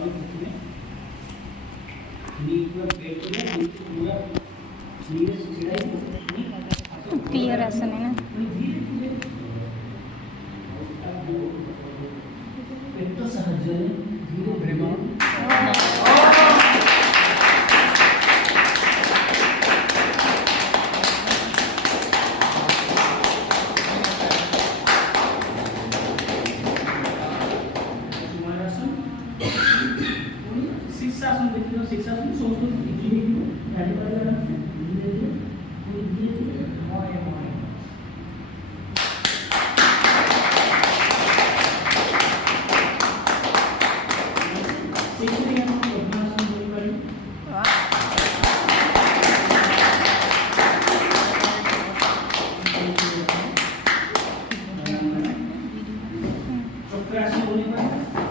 स्वाभाविक इसमें नी पूरा पेट में पूरा नीचे चिड़ाई क्लियर आसन है ना पेट साहाଯ୍ୟରେ धीरे धीरे शीर्षासन देखिए शीर्षासन समस्त धीरे धीरे गाड़ी पर धीरे धीरे पूरी धीरे धीरे मोए मोए सीखने हम पद्मासन बोल रहे चक्रासन बोलने पर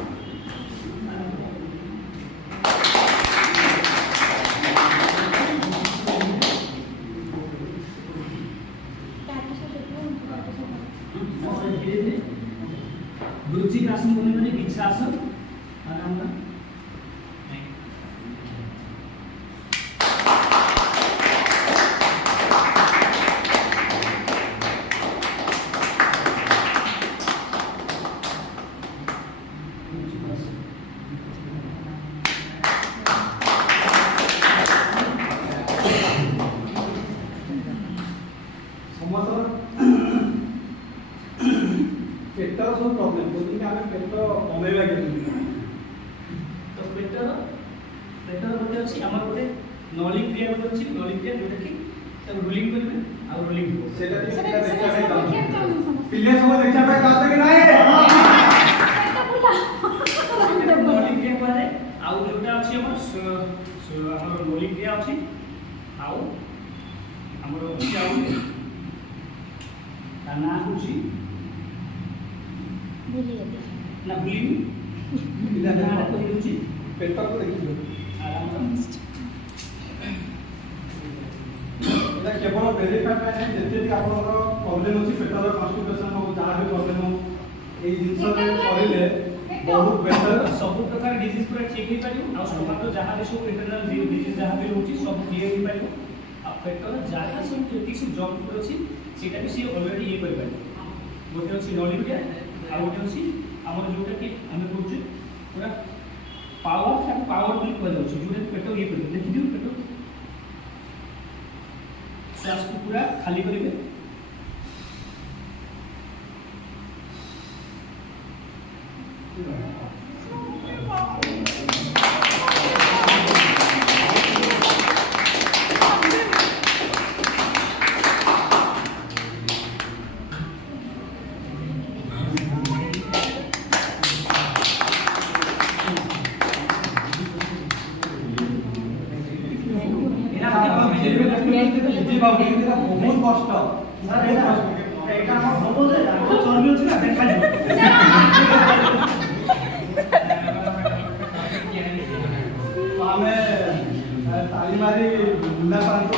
गुरुजी आसन बोलने वाले भिक्षासन आराम का पेटर सब प्रॉब्लम बोलते हैं आमे पेट कमेबा के तो पेटर गोटे अछि हमर गोटे नॉलिंग क्रिया गोटे अछि नॉलिंग क्रिया जोटा कि सब रोलिंग करबे आ रोलिंग हो सेटा देखा पिल्ले सब देखा पे काते कि नाही नॉलिंग क्रिया पारे आ जोटा अछि हमर रोलिंग क्रिया अछि आ हमर अछि आ ना कुछि ना भूली पिला ना ना कोई रुचि पेपर को देखियो आराम एटा केवल वेरीफाई पे नहीं जते भी आपनकर प्रॉब्लम अछि पेटर कॉन्स्टिपेशन हो जहां भी प्रॉब्लम हो ए जिंस रे करिले बहुत बेहतर सब प्रकार डिजीज पूरा चेक हो पारियो आ स्टोमक जहां भी सब इंटरनल डिजीज जहां भी होची सब क्लियर हो पारियो आ पेटर जहां सब जेतिक सब जंक फूड अछि सेटा भी सी ऑलरेडी ये कर पारियो गोटे अछि नॉलिंग के आ गोटे अछि हमर जोटा कि हम कहू पूरा पावर बिल कर दउ जोटा पेट ये कर देखि दियो पेट श्वास को पूरा खाली करिवे बहुत कष्ट এটা আমার হবো যে আমার চর্বি হচ্ছে না দেখা যাবে तो हमें ताली मारी मुन्ना पान को